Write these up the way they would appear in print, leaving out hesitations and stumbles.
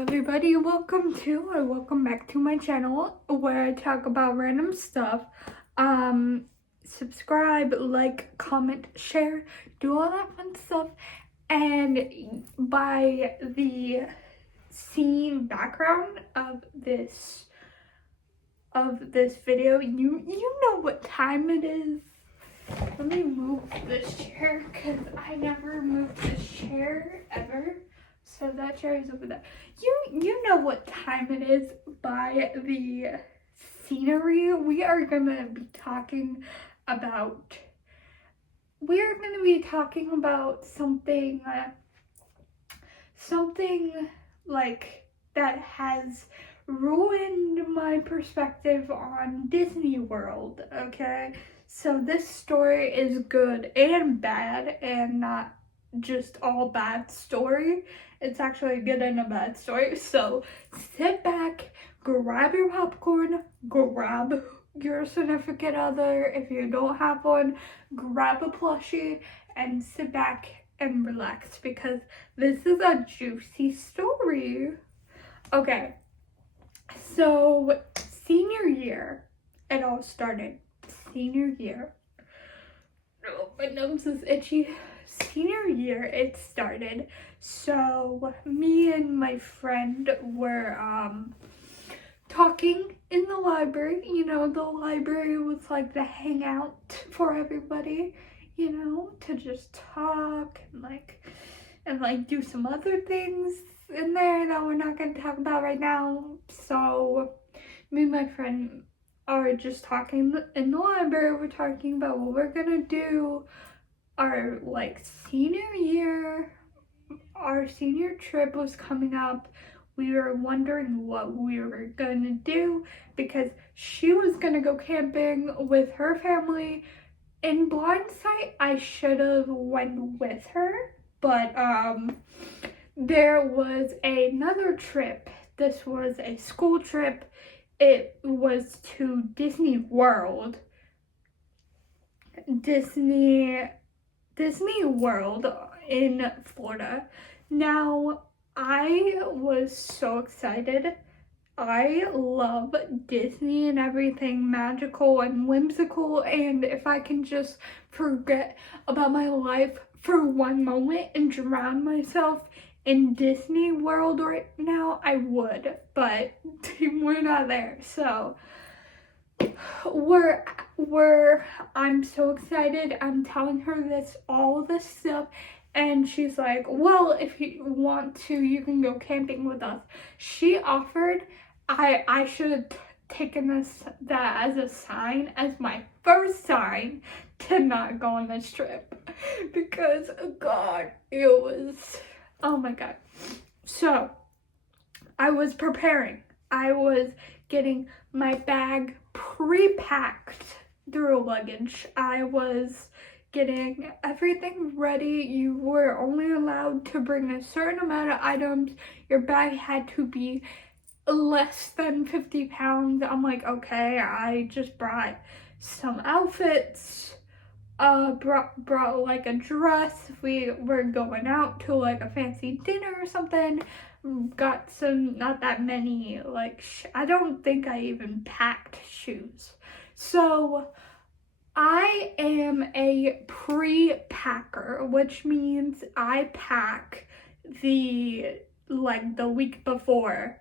everybody, welcome to or welcome back to my channel where I talk about random stuff. Subscribe, like, comment, share, do all that fun stuff. And by the scene background of this video, you know what time it is. Let me move this chair because I never moved this chair ever. So that chair is over there. You know what time it is by the scenery. We are gonna be talking about something like that has ruined my perspective on Disney World, okay? So this story is good and bad and not just all bad story. It's actually a good and a bad story. So sit back, grab your popcorn, grab your significant other. If you don't have one, grab a plushie and sit back and relax because this is a juicy story. Okay, so senior year, it all started. Senior year. Oh, my nose is itchy. Senior year, it started. So me and my friend were talking in the library. You know, the library was like the hangout for everybody, you know, to just talk and like do some other things in there that we're not going to talk about right now. So me and my friend are just talking in the library. We're talking about what we're gonna do our like senior year. Our senior trip was coming up. We were wondering what we were gonna do because she was gonna go camping with her family. In blindsight, I should have went with her, but there was another trip. This was a school trip. It was to Disney World. Disney World in Florida. Now, I was so excited. I love Disney and everything magical and whimsical, and if I can just forget about my life for one moment and drown myself in Disney World right now, I would, but we're not there. So I'm so excited. I'm telling her all this stuff, and she's like, well, if you want to, you can go camping with us. She offered. I should have taken that as a sign, as my first sign to not go on this trip, because God, it was, oh my God. So I was preparing. I was getting my bag pre-packed through luggage. I was getting everything ready. You were only allowed to bring a certain amount of items. Your bag had to be less than 50 pounds. I'm like, okay, I just brought some outfits, brought like a dress if we were going out to like a fancy dinner or something. Got some, not that many, like, I don't think I even packed shoes. So I am a pre-packer, which means I pack the week before.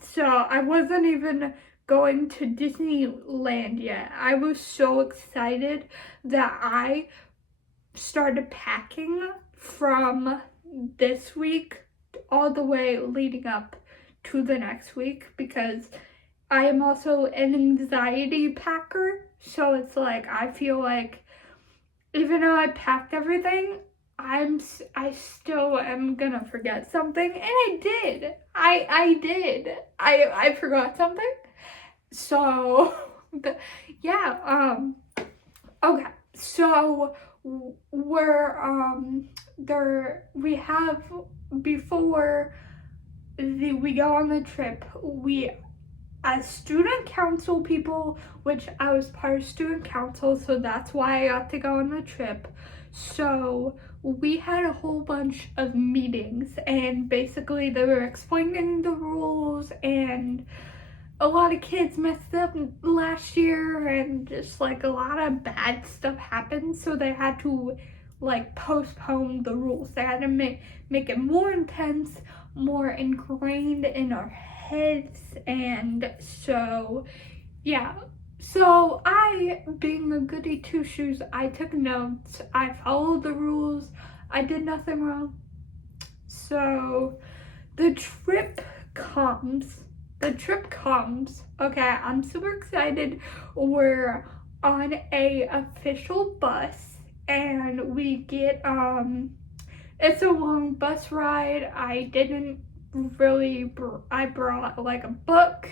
So I wasn't even going to Disneyland yet. I was so excited that I started packing from this week all the way leading up to the next week, because I am also an anxiety packer. So it's like, I feel like even though I packed everything, I still am gonna forget something, and I did. I did. I forgot something. So yeah, okay. So we have, before we go on the trip, we, as student council people, which I was part of student council, so that's why I got to go on the trip. So we had a whole bunch of meetings, and basically they were explaining the rules, and a lot of kids messed up last year, and just like a lot of bad stuff happened, so they had to like postpone the rules. They had to make it more intense, more ingrained in our heads. And so yeah, so I, being a goody two shoes, I took notes, I followed the rules, I did nothing wrong. So the trip comes. Okay, I'm super excited. We're on a official bus, and we get it's a long bus ride. I didn't really I brought like a book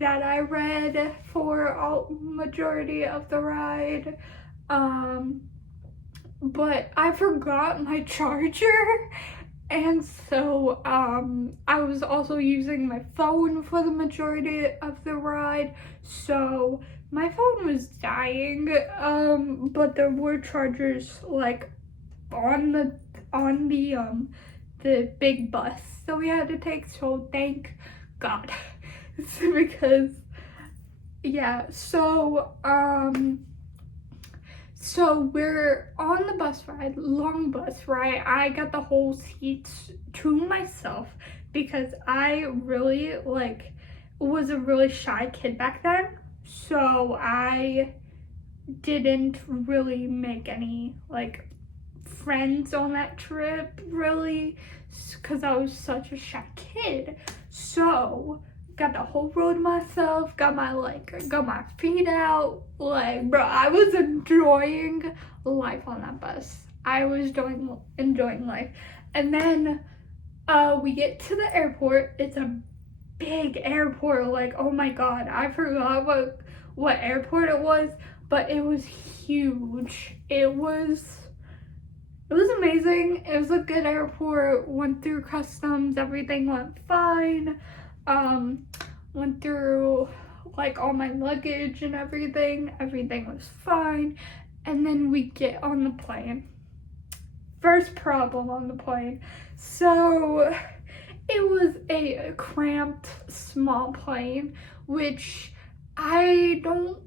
that I read for all majority of the ride, but I forgot my charger, and so I was also using my phone for the majority of the ride, so my phone was dying, but there were chargers like on the big bus, so we had to take, so thank God. Because yeah, so we're on the bus ride, long bus ride. I got the whole seats to myself because I really was a really shy kid back then, so I didn't really make any like friends on that trip really, because I was such a shy kid. So got the whole road to myself, got my feet out, like, bro, I was enjoying life on that bus. I was enjoying life. And then we get to the airport. It's a big airport, like, oh my God, I forgot what airport it was, but it was huge. It was amazing. It was a good airport, went through customs, everything went fine. Went through like all my luggage and everything was fine. And then we get on the plane. First problem on the plane. So it was a cramped, small plane, which I don't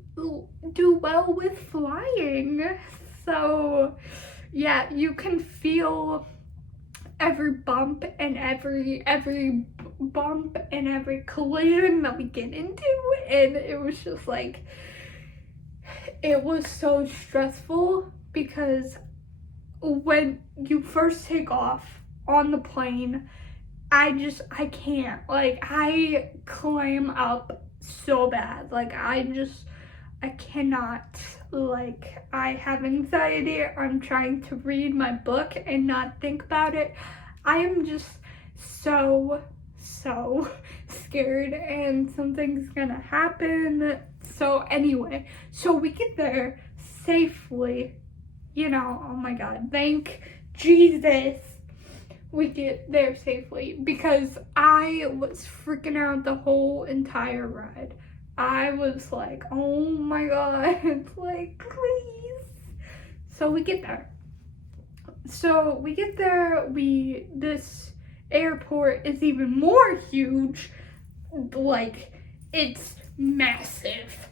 do well with flying. So yeah, you can feel every bump and every bump and every collision that we get into, and it was just like, it was so stressful because when you first take off on the plane, I can't, like, I climb up so bad, like, I cannot, like, I have anxiety. I'm trying to read my book and not think about it. I am just so scared, and something's gonna happen. So anyway, so we get there safely, you know, oh my God, thank Jesus. We get there safely, because I was freaking out the whole entire ride. I was like, oh my God, like, please. So we get there. This airport is even more huge. Like, it's massive,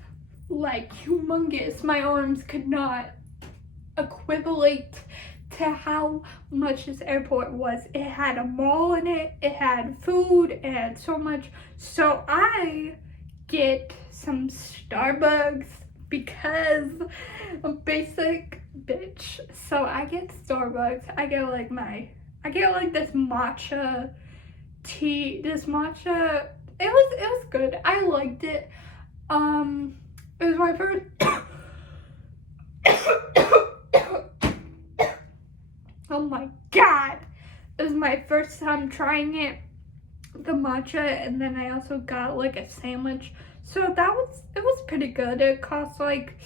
like humongous. My arms could not equivalent to how much this airport was. It had a mall in it, it had food, it had so much. So I get some Starbucks because I'm a basic bitch. So I get Starbucks. I get like this matcha tea. This matcha, it was good. I liked it. It was my first oh my God. It was my first time trying it, the matcha, and then I also got like a sandwich. So it was pretty good. It cost like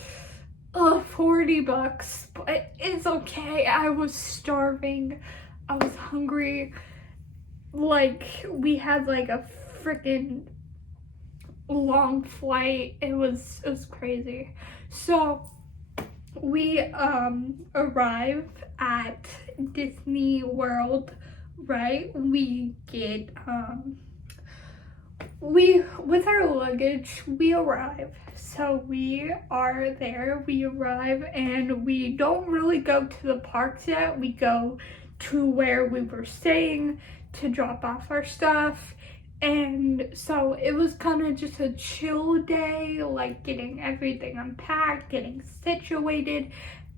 $40, but it's okay. I was starving. I was hungry. Like, we had like a freaking long flight. It was crazy. So we arrive at Disney World, right? We get we with our luggage we arrive. So we are there, we arrive, and we don't really go to the parks yet. We go to where we were staying to drop off our stuff. And so it was kind of just a chill day, like getting everything unpacked, getting situated.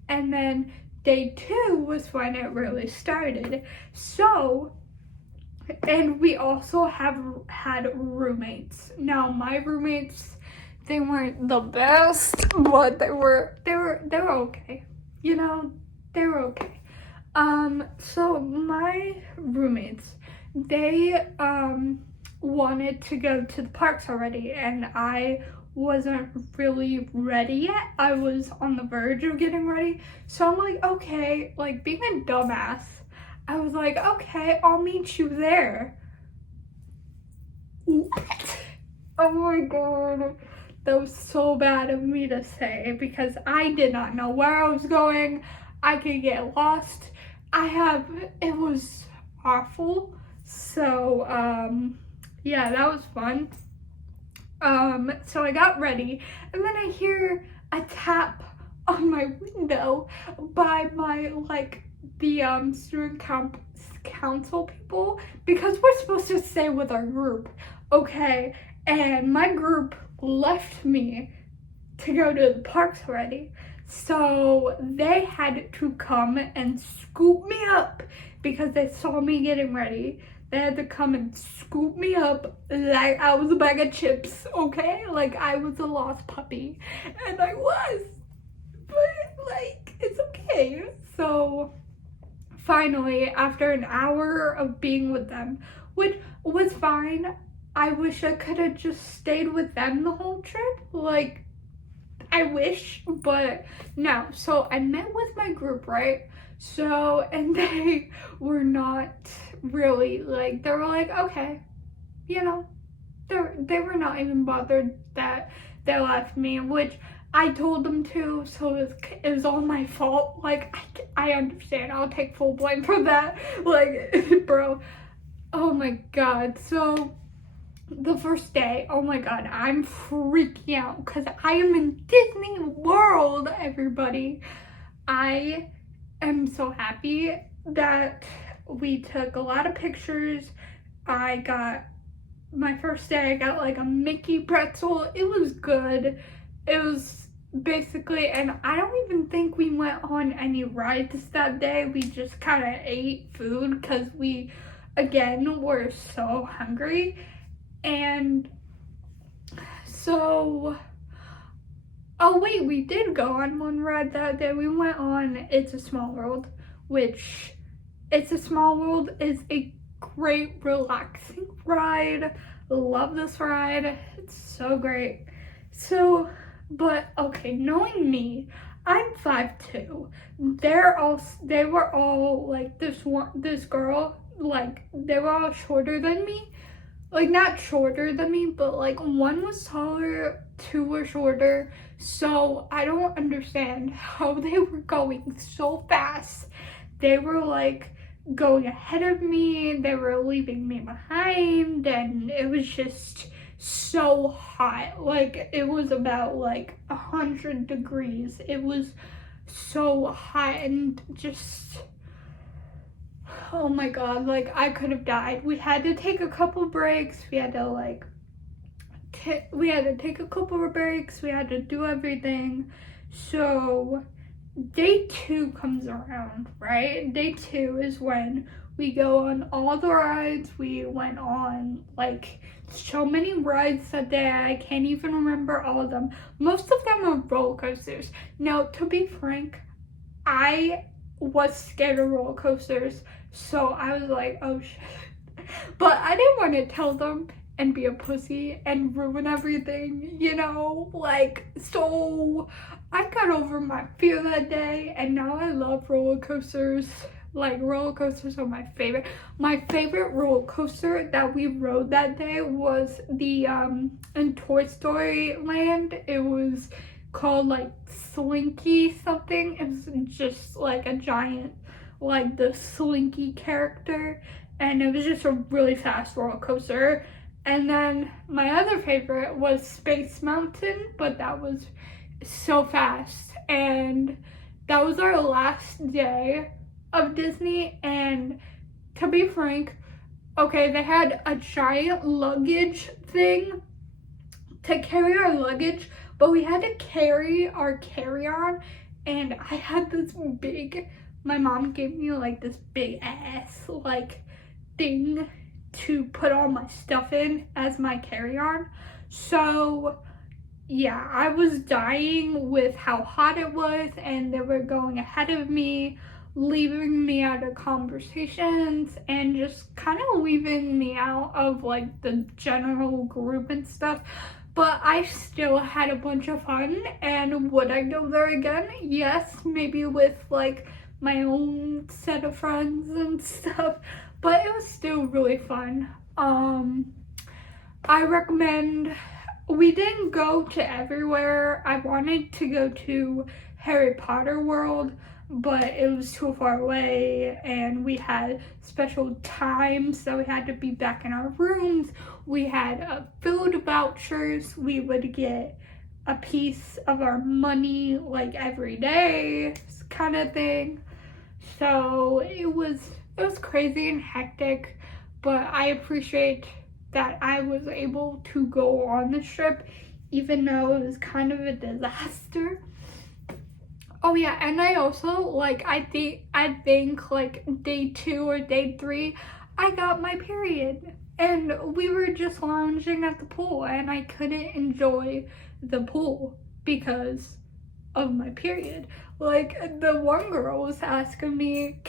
And then day 2 was when it really started. So, and we also had roommates. Now my roommates, they weren't the best, but they were okay. You know, they were okay. So my roommates, they wanted to go to the parks already, and I wasn't really ready yet. I was on the verge of getting ready. So I'm like, okay, like being a dumbass, I was like, okay, I'll meet you there. What? Oh my god. That was so bad of me to say because I did not know where I was going. I could get lost. It was awful. So, yeah, that was fun. So I got ready, and then I hear a tap on my window by my, like, the, student council people, because we're supposed to stay with our group, okay? And my group left me to go to the parks already. So they had to come and scoop me up because they saw me getting ready. They had to come and scoop me up like I was a bag of chips, okay? Like I was a lost puppy. And I was. But like, it's okay. So finally, after an hour of being with them, which was fine, I wish I could have just stayed with them the whole trip. Like, I wish, but no. So I met with my group, right? So, and they were not really, like, they were like, okay, you know, they were not even bothered that they left me, which I told them to, so it was all my fault. Like, I understand, I'll take full blame for that. Like, bro, oh my god. So the first day, oh my god, I'm freaking out because I am in Disney World, everybody. I am so happy that we took a lot of pictures. I got, my first day, I got like a Mickey pretzel. It was good. It was basically, and I don't even think we went on any rides that day. We just kind of ate food because we, again, were so hungry. And so, oh wait, we did go on one ride that day. We went on It's a Small World, which It's a Small World is a great, relaxing ride. Love this ride. It's so great. So, but okay, knowing me, I'm 5'2". They were all like this girl, like they were all shorter than me. Like, not shorter than me, but like one was taller, 2 were shorter. So I don't understand how they were going so fast. They were like going ahead of me, they were leaving me behind, and it was just so hot. Like, it was about like 100 degrees. It was so hot and just, oh my god, like I could have died. We had to take a couple breaks. We had to like take a couple of breaks. We had to do everything. So day 2 comes around, right? Day 2 is when we go on all the rides. We went on like so many rides that day. I can't even remember all of them. Most of them are roller coasters. Now, to be frank, I was scared of roller coasters. So I was like, oh shit. But I didn't want to tell them and be a pussy and ruin everything, you know? Like, so I got over my fear that day, and now I love roller coasters. Like, roller coasters are my favorite. My favorite roller coaster that we rode that day was the in Toy Story Land. It was called like Slinky something. It was just like a giant, like the Slinky character, and it was just a really fast roller coaster. And then my other favorite was Space Mountain, but that was so fast. And that was our last day of Disney, and to be frank, okay, they had a giant luggage thing to carry our luggage, but we had to carry our carry-on, and I had this big, my mom gave me like this big ass like thing to put all my stuff in as my carry-on. So yeah, I was dying with how hot it was, and they were going ahead of me, leaving me out of conversations and just kind of leaving me out of like the general group and stuff. But I still had a bunch of fun, and would I go there again? Yes, maybe with like my own set of friends and stuff, but it was still really fun. I recommend. We didn't go to everywhere. I wanted to go to Harry Potter World, but it was too far away, and we had special times, so we had to be back in our rooms. We had food vouchers. We would get a piece of our money like every day, kind of thing. So it was crazy and hectic, but I appreciate that I was able to go on this trip, even though it was kind of a disaster. Oh yeah, and I also like I think like day 2 or day 3, I got my period, and we were just lounging at the pool, and I couldn't enjoy the pool because of my period. Like the one girl was asking me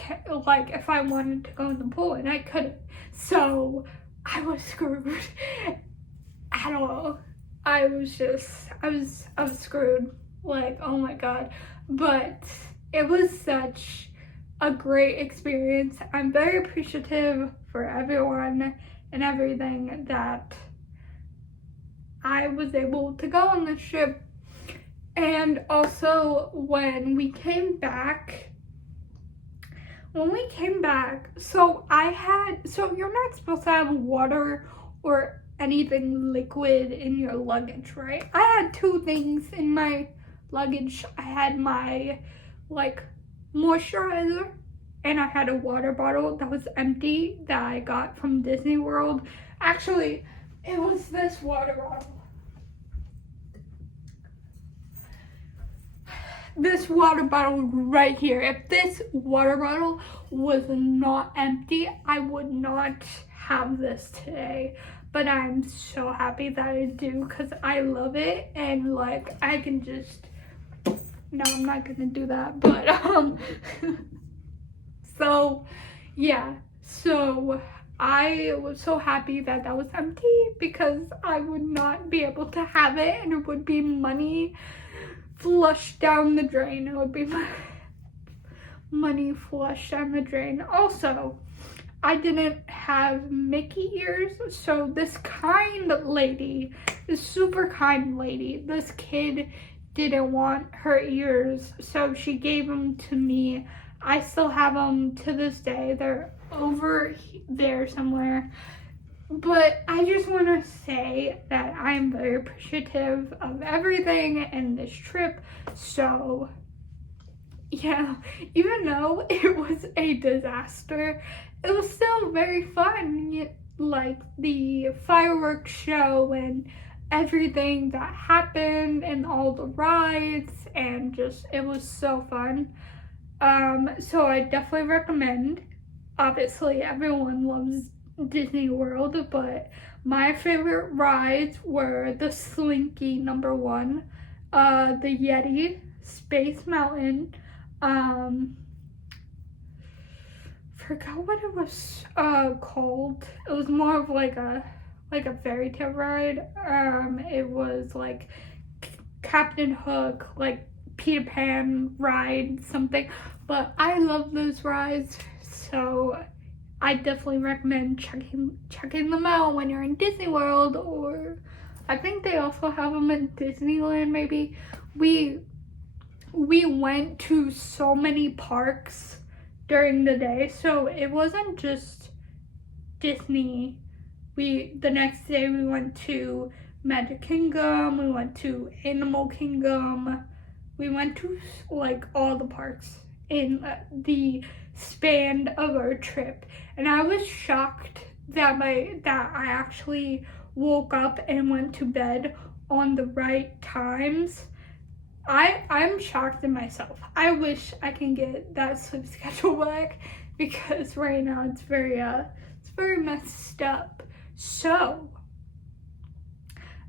like if I wanted to go in the pool, and I couldn't. So I was screwed at all. I was screwed. Like, oh my god. But it was such a great experience. I'm very appreciative for everyone and everything that I was able to go on this trip. And also when we came back, so you're not supposed to have water or anything liquid in your luggage, right? I had 2 things in my luggage. I had my like moisturizer, and I had a water bottle that was empty that I got from Disney World. Actually, it was this water bottle. This water bottle right here. If this water bottle was not empty, I would not have this today. But I'm so happy that I do, because I love it, and like I can just, no, I'm not gonna do that, but so yeah, so I was so happy that that was empty, because I would not be able to have it, and it would be money flushed down the drain. It would be money flushed down the drain. Also, I didn't have Mickey ears, so this kind lady, this super kind lady, this kid didn't want her ears, so she gave them to me. I still have them to this day. They're over there somewhere. But I just want to say that I'm very appreciative of everything in this trip. So yeah, even though it was a disaster, it was still very fun. Like the fireworks show and everything that happened and all the rides, and just it was so fun. So I definitely recommend. Obviously everyone loves Disney World, but my favorite rides were the Slinky #1, the Yeti, Space Mountain, forgot what it was called. It was more of like a fairy tale ride. It was like Captain Hook, like Peter Pan ride, something. But I love those rides, so I definitely recommend checking them out when you're in Disney World, or I think they also have them in Disneyland maybe. we went to so many parks during the day, so it wasn't just Disney. The next day we went to Magic Kingdom, we went to Animal Kingdom, we went to like all the parks in the span of our trip, and I was shocked that I actually woke up and went to bed on the right times. I'm shocked in myself. I wish I can get that sleep schedule back, because right now it's very messed up. So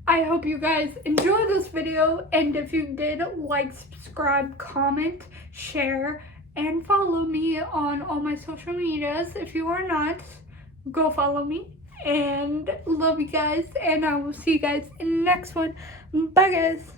I hope you guys enjoyed this video, and if you did, like, subscribe, comment, share, and follow me on all my social medias. If you are not, go follow me, and love you guys, and I will see you guys in the next one. Bye guys.